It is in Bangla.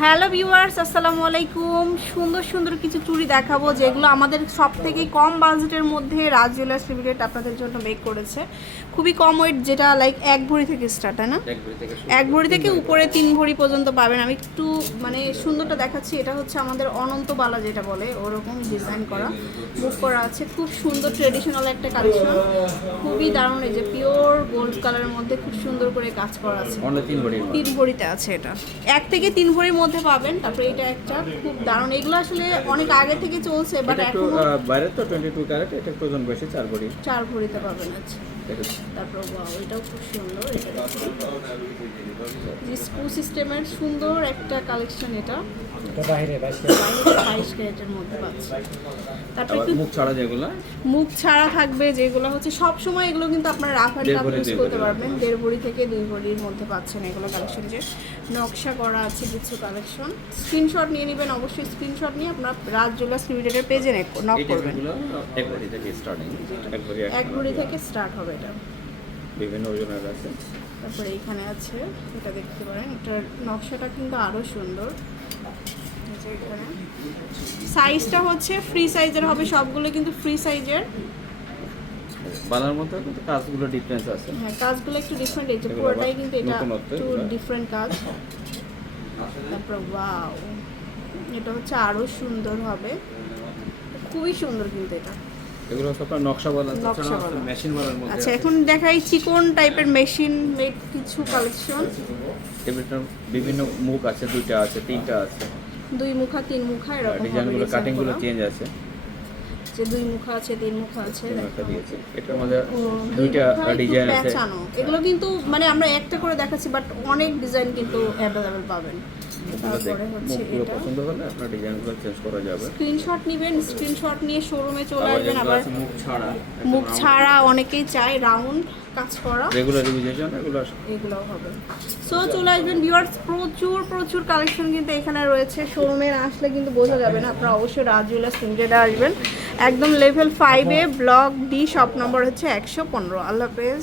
হ্যালো ভিউয়ার্স আসসালামু আলাইকুম। সুন্দর সুন্দর কিছু চুড়ি দেখাবো যেগুলো আমাদের সব থেকে কম বাজেটের মধ্যে রাজ জুয়েলার্স লিমিটেড আপনাদের জন্য মেক করেছে। খুবই কম ওয়েট যেটা লাইক এক ভরি থেকে স্টার্ট হয় না? এক ভরি থেকে উপরে তিন ভরি পর্যন্ত পাবেন। আমি একটু মানে সুন্দরটা দেখাচ্ছি এটা হচ্ছে আমাদের অনন্ত বালা যেটা বলে ওরকম ডিজাইন করা। বুক করা আছে খুব সুন্দর ট্রেডিশনাল একটা কালেকশন খুবই দারুণ এই যে পিওর গোল্ড কালারের মধ্যে খুব সুন্দর করে কাজ করা আছে। তিন তিন ভরিতে আছে এটা। এক থেকে তিন ভরির মধ্যে পাবেন তারপরে এটা একটা খুব দারুণ। এগুলো আসলে অনেক আগে থেকে চলছে বাট এখন বাইরে তো টোয়েন্টি টু ক্যারেট এটা একটু ওজন বেশি চার ভরি। চার ভরিতে পাবেন এটা তারপর ওয়াও এটাও খুব সুন্দর এটা স্ক্রু সিস্টেমের সুন্দর একটা কালেকশন এটা। বাইরে বাইশ ক্যারেটের মধ্যে পাচ্ছি। তারপর মুখ ছাড়া যেগুলো? মুখ ছাড়া থাকবে যেগুলো হচ্ছে সব সময় এগুলো কিন্তু আপনারা রাফ অ্যান্ড দেড় টাফ ভরি, ইউজ করতে পারবেন। দেড় ভরি। থেকে দুই ভরির মধ্যে পাচ্ছেন এগুলো কালেকশন যে নকশা করা আছে কিছু কালেকশন স্ক্রিনশট নিয়ে নেবেন অবশ্যই স্ক্রিনশট নিয়ে আপনার রাজ জুয়েলার্স লিমিটেডের পেজে নক করবেন। এক ভরি থেকে স্টার্টিং এক ভরি এক থেকে স্টার্ট হবে এটা। বিভিন্ন ওজনের আছে। তারপরে এইখানে আছে এটা দেখতে পারেন এটার নকশাটা কিন্তু আরও সুন্দর। এখানে। সাইজটা হচ্ছে ফ্রি সাইজের হবে সবগুলো কিন্তু ফ্রি সাইজের বানার মধ্যে কিন্তু কাজগুলো ডিফারেন্স আছে। হ্যাঁ কাজগুলো একটু ডিফারেন্ট এই যে পুরোটাই কিন্তু এটা একটু ডিফারেন্ট কাজ। তারপর ওয়াও এটা হচ্ছে আরও সুন্দর হবে। খুবই সুন্দর কিন্তু এটা। এগুলো সব নকশা বলা নকশা বলা। মেশিন বলার মধ্যে আচ্ছা এখন দেখাই চিকন টাইপের মেশিন মেড কিছু কালেকশন এগুলোর বিভিন্ন মুখ আছে দুইটা আছে তিনটা আছে। দুই মুখা তিন মুখা এরকম ডিজাইনগুলো কাটিংগুলো গুলো। চেঞ্জ আছে। যে দুই মুখা আছে তিন মুখা আছে। দুইটা ডিজাইন আছে। এগুলো কিন্তু মানে আমরা একটা করে দেখাচ্ছি বাট অনেক ডিজাইন কিন্তু অ্যাভেলেবেল পাবেন। তারপরে হচ্ছে মুখগুলো এটা। পছন্দ হলে আপনার ডিজাইনগুলো চেঞ্জ করা যাবে। স্ক্রিনশট নেবেন স্ক্রিনশট নিয়ে শোরুমে চলে আসবেন আবার মুখ ছাড়া মুখ ছাড়া অনেকেই চায় রাউন্ড কাজ করা। রেগুলার এগুলো হবে। সো চলে আসবেন ভিউয়ার্স প্রচুর প্রচুর কালেকশন কিন্তু এখানে রয়েছে। শোরুমে আসলে কিন্তু বোঝা যাবে না আপনারা অবশ্যই রাজ জুয়েলার্স লিমিটেডে আসবেন। একদম লেভেল ফাইভে ব্লক ডি শপ নম্বর হচ্ছে একশো পনেরো। আল্লাহ হাফেজ।